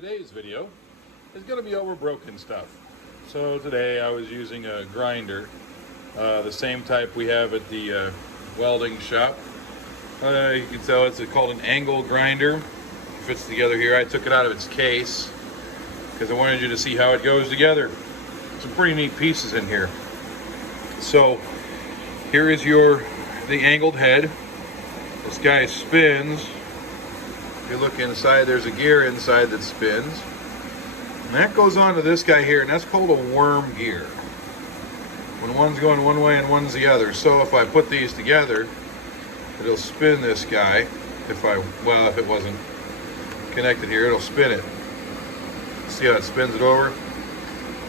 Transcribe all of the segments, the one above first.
Today's video is going to be over broken stuff. So today I was using a grinder, the same type we have at the welding shop. You can tell it's called an angle grinder. It fits together here. I took it out of its case because I wanted you to see how it goes together. Some pretty neat pieces in here. So here is the angled head. This guy spins. If you look inside, there's a gear inside that spins. And that goes on to this guy here, and that's called a worm gear. When one's going one way and one's the other. So if I put these together, it'll spin this guy. If it wasn't connected here, it'll spin it. See how it spins it over?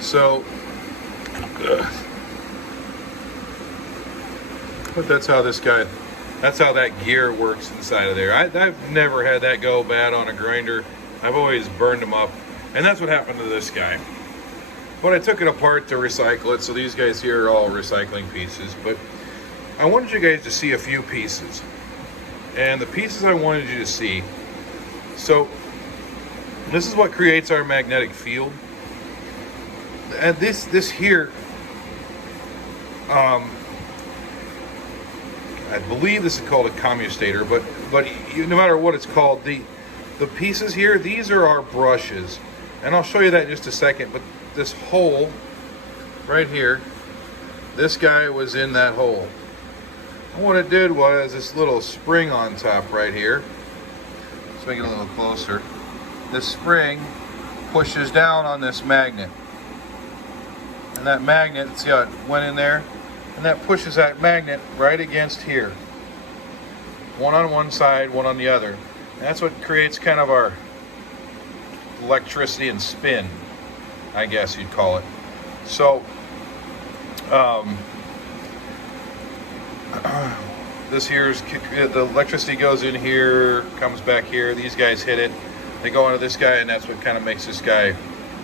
So, but that's how that gear works inside of there. I've never had that go bad on a grinder. I've always burned them up. And that's what happened to this guy. But I took it apart to recycle it. So these guys here are all recycling pieces. But I wanted you guys to see a few pieces. And the pieces I wanted you to see. So this is what creates our magnetic field. And this here, I believe this is called a commutator, but no matter what it's called, the pieces here, these are our brushes, and I'll show you that in just a second. But this hole right here, this guy was in that hole, and what it did was this little spring on top right here. Let's make it a little closer. This spring pushes down on this magnet, and that magnet, see how it went in there? And that pushes that magnet right against here. One on one side, one on the other. And that's what creates kind of our electricity and spin, I guess you'd call it. So, this here's, the electricity goes in here, comes back here. These guys hit it. They go onto this guy, and that's what kind of makes this guy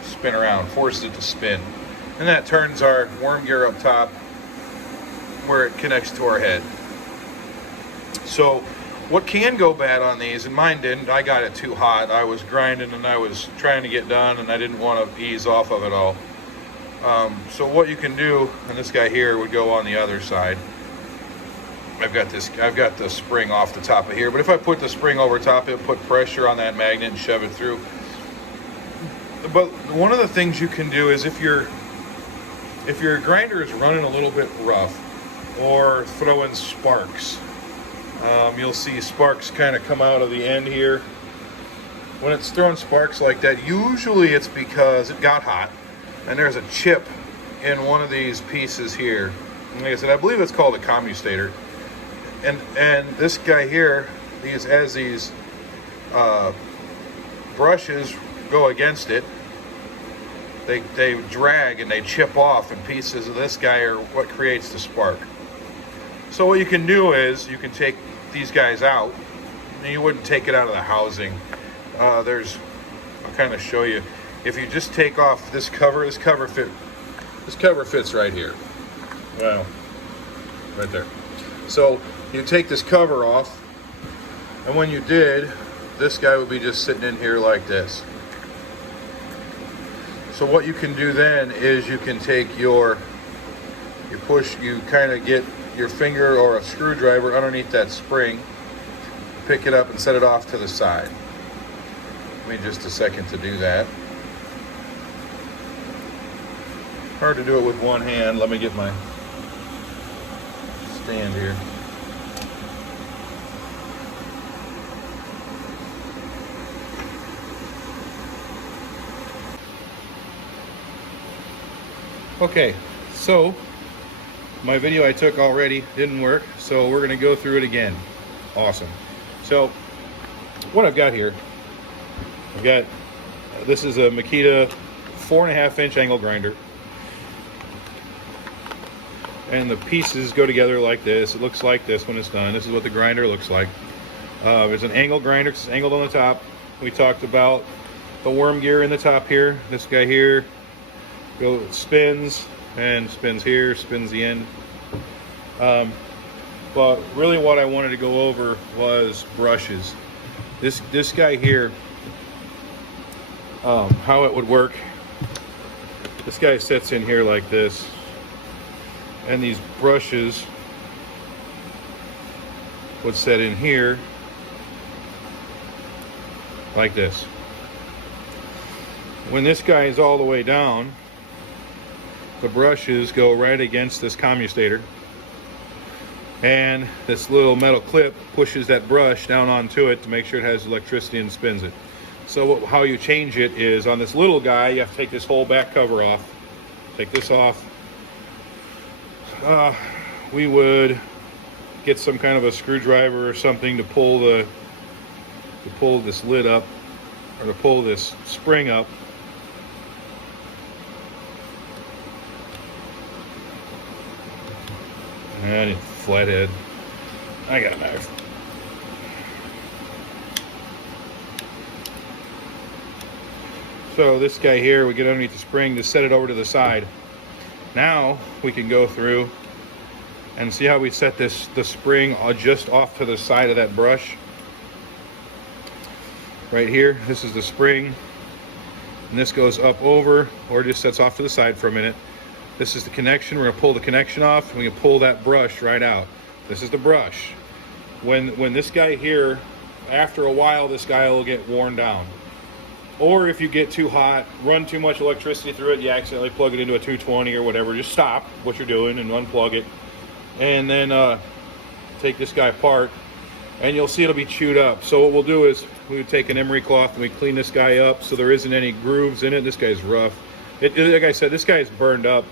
spin around, forces it to spin. And that turns our worm gear up top, where it connects to our head. So what can go bad on these, and mine didn't, I got it too hot. I was grinding and I was trying to get done, and I didn't want to ease off of it all. So what you can do, and this guy here would go on the other side. I've got the spring off the top of here, but if I put the spring over top, it'll put pressure on that magnet and shove it through. But one of the things you can do is if your grinder is running a little bit rough, or throwing sparks. You'll see sparks kind of come out of the end here. When it's throwing sparks like that, usually it's because it got hot and there's a chip in one of these pieces here. And like I said, I believe it's called a commutator. And this guy here, as these brushes go against it, they drag and they chip off, and pieces of this guy are what creates the spark. So what you can do is you can take these guys out, and you wouldn't take it out of the housing. I'll kind of show you. If you just take off this cover fits right here. Well, right there. So you take this cover off, and when you did, this guy would be just sitting in here like this. So what you can do then is you can take you kind of get your finger or a screwdriver underneath that spring, pick it up and set it off to the side. Give me just a second to do that. Hard to do it with one hand. Let me get my stand here. Okay, so my video I took already didn't work, so we're gonna go through it again. Awesome. So what I've got here, this is a Makita 4.5-inch angle grinder, and the pieces go together like this. It looks like this when it's done. This is what the grinder looks like. There's an angle grinder, it's angled on the top. We talked about the worm gear in the top here. This guy here spins and spins here, spins the end. But really what I wanted to go over was brushes. This guy here, how it would work. This guy sits in here like this, and these brushes would set in here like this. When this guy is all the way down, the brushes go right against this commutator, and this little metal clip pushes that brush down onto it to make sure it has electricity and spins it. So how you change it is on this little guy, you have to take this whole back cover off. Take this off. We would get some kind of a screwdriver or something to pull this lid up, or to pull this spring up. And flathead. I got a knife. So this guy here, we get underneath the spring to set it over to the side. Now we can go through and see how we set the spring just off to the side of that brush. Right here, this is the spring, and this goes up over, or just sets off to the side for a minute. This is the connection. We're gonna pull the connection off, and we can pull that brush right out. This is the brush. When this guy here, after a while, this guy will get worn down. Or if you get too hot, run too much electricity through it, you accidentally plug it into a 220 or whatever, just stop what you're doing and unplug it. And then take this guy apart, and you'll see it'll be chewed up. So what we'll do is we would take an emery cloth and we clean this guy up so there isn't any grooves in it. This guy's rough. Like I said, this guy's burned up,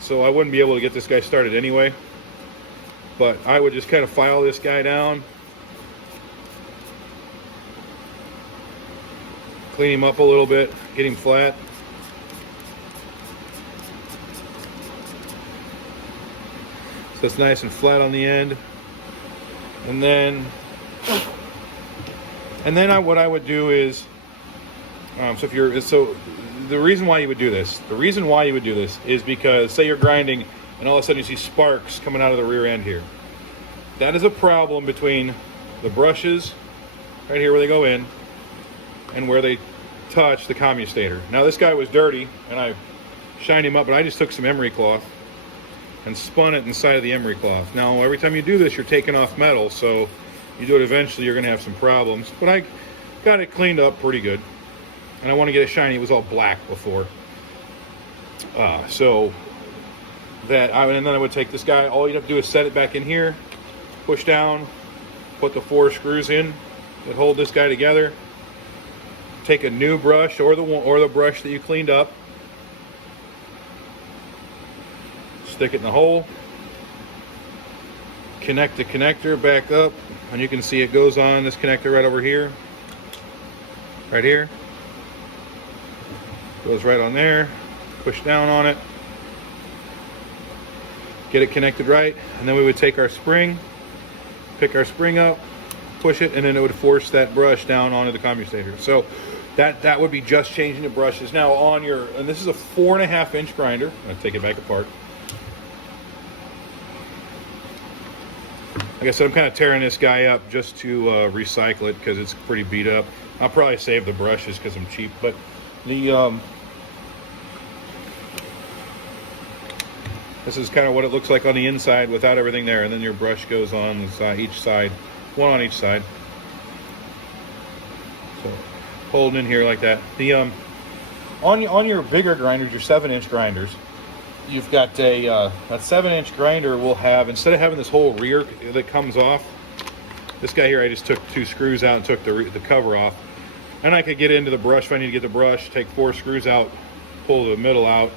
so I wouldn't be able to get this guy started anyway. But I would just kind of file this guy down, clean him up a little bit, get him flat. So it's nice and flat on the end. And then what I would do is, the reason why you would do this is because, say you're grinding and all of a sudden you see sparks coming out of the rear end here. That is a problem between the brushes, right here where they go in, and where they touch the commutator. Now this guy was dirty, and I shined him up, but I just took some emery cloth and spun it inside of the emery cloth. Now every time you do this, you're taking off metal, so you do it eventually, you're going to have some problems. But I got it cleaned up pretty good, and I want to get it shiny. It was all black before. And then I would take this guy. All you'd have to do is set it back in here, push down, put the 4 screws in that hold this guy together. Take a new brush or the brush that you cleaned up, stick it in the hole, connect the connector back up, and you can see it goes on this connector right over here, right here. Goes right on there. Push down on it, get it connected right, and then we would take our spring, pick our spring up, push it, and then it would force that brush down onto the commutator. So that would be just changing the brushes. Now on your, and this is a 4.5 inch grinder. I'll take it back apart. Like I said, I'm kind of tearing this guy up just to recycle it because it's pretty beat up. I'll probably save the brushes because I'm cheap, but the this is kind of what it looks like on the inside without everything there, and then your brush goes on the side, each side, one on each side. So holding in here like that. The on your bigger grinders, your 7-inch grinders, you've got that 7-inch grinder will have, instead of having this whole rear that comes off, this guy here I just took 2 screws out and took the cover off, and I could get into the brush if I need to get the brush, take 4 screws out, pull the middle out,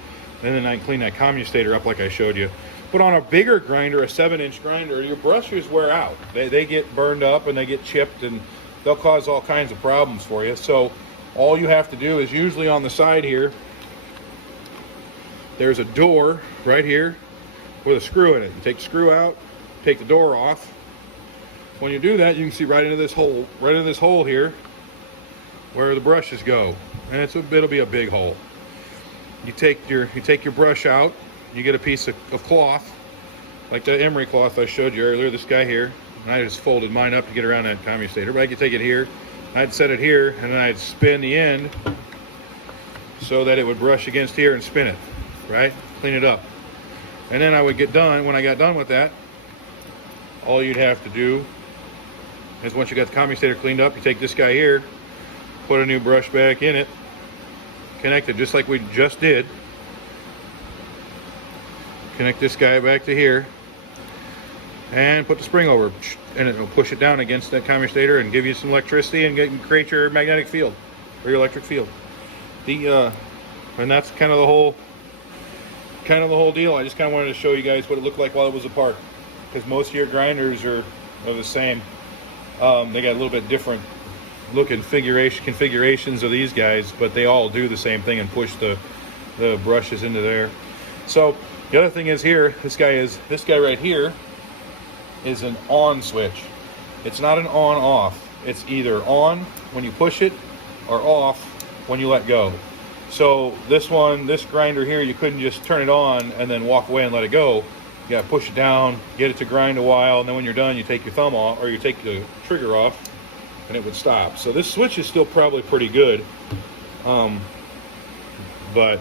and then I can clean that commutator up like I showed you. But on a bigger grinder, a 7-inch grinder, your brushes wear out. They get burned up and they get chipped, and they'll cause all kinds of problems for you. So all you have to do is, usually on the side here, there's a door right here with a screw in it. You take the screw out, take the door off. When you do that, you can see right into this hole here where the brushes go, and it'll be a big hole. You take your brush out, you get a piece of cloth, like the emery cloth I showed you earlier, this guy here, and I just folded mine up to get around that commutator, but I could take it here, I'd set it here, and then I'd spin the end so that it would brush against here and spin it, right? Clean it up. And then I would get done. When I got done with that, all you'd have to do is, once you got the commutator cleaned up, you take this guy here, put a new brush back in it, connect it just like we just did. Connect this guy back to here, and put the spring over, and it will push it down against that commutator and give you some electricity and create your magnetic field or your electric field. And that's kind of the whole deal. I just kind of wanted to show you guys what it looked like while it was apart, because most of your grinders are the same. They got a little bit different looking configurations of these guys, but they all do the same thing and push the brushes into there. So the other thing is here, this guy right here is an on switch. It's not an on off. It's either on when you push it or off when you let go. So this grinder here, you couldn't just turn it on and then walk away and let it go. You gotta push it down, get it to grind a while, and then when you're done, you take your thumb off, or you take the trigger off, and it would stop. So this switch is still probably pretty good, but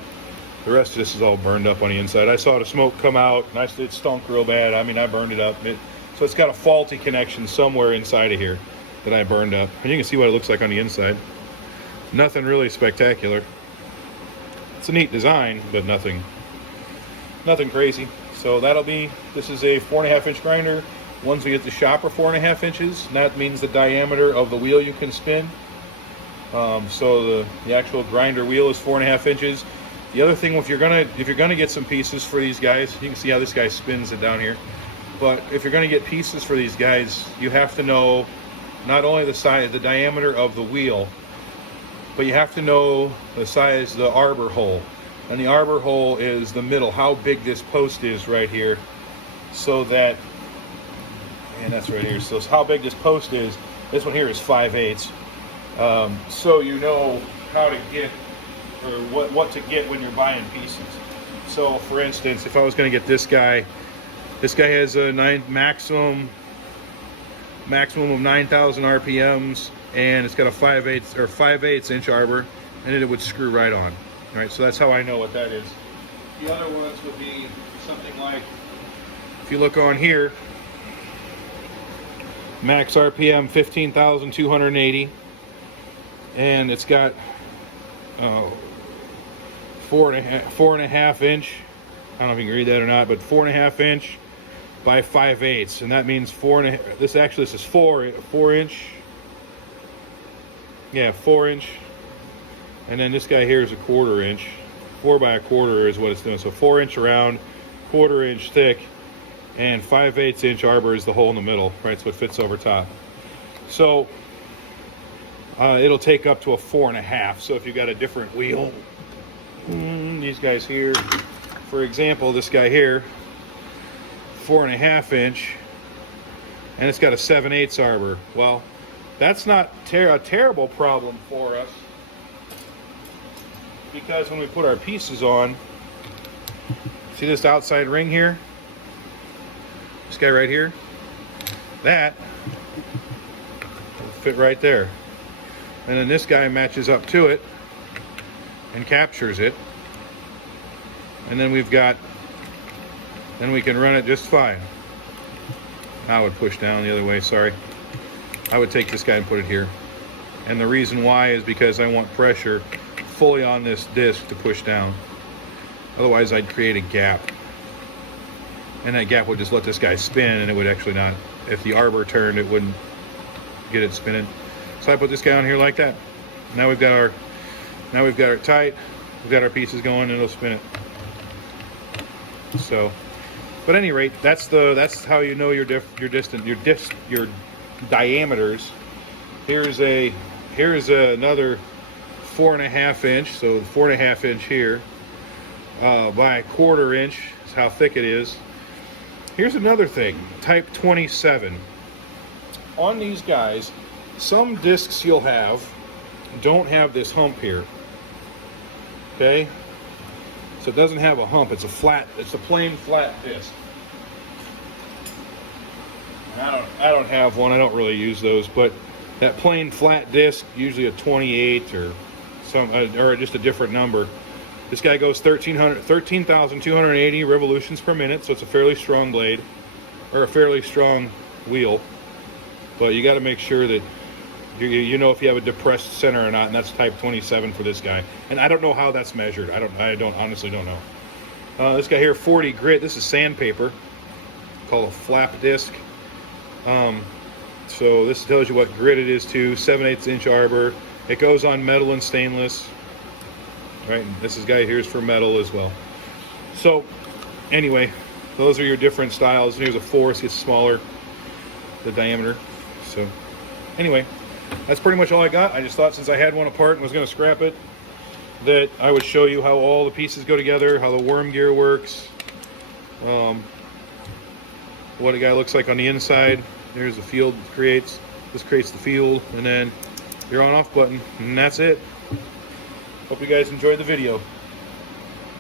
the rest of this is all burned up on the inside. I saw the smoke come out, and it stunk real bad. I mean, I burned it up. So it's got a faulty connection somewhere inside of here that I burned up. And you can see what it looks like on the inside. Nothing really spectacular. It's a neat design, but nothing crazy. So this is a 4.5 inch grinder. Ones we get at the shop are 4.5 inches. And that means the diameter of the wheel you can spin. So the actual grinder wheel is 4.5 inches. The other thing, if you're gonna get some pieces for these guys, you can see how this guy spins it down here. But if you're gonna get pieces for these guys, you have to know not only the diameter of the wheel, but you have to know the size, the arbor hole. And the arbor hole is the middle, how big this post is right here. So that, and that's right here. So how big this post is, this one here is 5/8. So you know how to get, or what to get when you're buying pieces. So for instance, if I was going to get this guy has a maximum of 9,000 RPMs, and it's got a 5/8 inch arbor, and it would screw right on. All right, so that's how I know what that is. The other ones would be something like, if you look on here, max RPM 15,280, and it's got 4.5 inch. I don't know if you can read that or not, but 4.5 inch by 5/8, and that means 4.5. This is 4 inch. Yeah, 4 inch. And then this guy here is a 1/4 inch. 4 by 1/4 is what it's doing. So 4 inch around, 1/4 inch thick, and 5/8 inch arbor is the hole in the middle, right? So it fits over top. So it'll take up to a 4.5. So if you got a different wheel, these guys here, for example, this guy here, 4.5 inch, and it's got a 7/8 arbor. Well, that's not a terrible problem for us, because when we put our pieces on, see this outside ring here? This guy right here? That will fit right there. And then this guy matches up to it and captures it. And then we can run it just fine. I would push down the other way, sorry. I would take this guy and put it here. And the reason why is because I want pressure fully on this disc to push down. Otherwise I'd create a gap. And that gap would just let this guy spin, and it would actually not, if the arbor turned, it wouldn't get it spinning. So I put this guy on here like that. Now we've got it tight. We've got our pieces going, and it'll spin it. So, but at any rate, that's how you know your diameters. Here's another 4.5 inch. So 4.5 inch here by 1/4 inch is how thick it is. Here's another thing, type 27. On these guys, some discs you'll have don't have this hump here. Okay? So it doesn't have a hump, it's a plain flat disc. I don't have one, I don't really use those, but that plain flat disc, usually a 28 or or just a different number. This guy goes 13,280 revolutions per minute, so it's a fairly strong blade, or a fairly strong wheel. But you got to make sure that you know if you have a depressed center or not, and that's type 27 for this guy. And I don't know how that's measured. I honestly don't know. This guy here, 40 grit. This is sandpaper, called a flap disc. So this tells you what grit it is too. 7/8 inch arbor. It goes on metal and stainless. Right, and this guy here is for metal as well. So anyway, those are your different styles. Here's a 4, so it's smaller, the diameter. So anyway, that's pretty much all I got. I just thought since I had one apart and was going to scrap it, that I would show you how all the pieces go together, how the worm gear works, what a guy looks like on the inside. There's the field it creates. This creates the field, and then your on-off button, and that's it. Hope you guys enjoyed the video.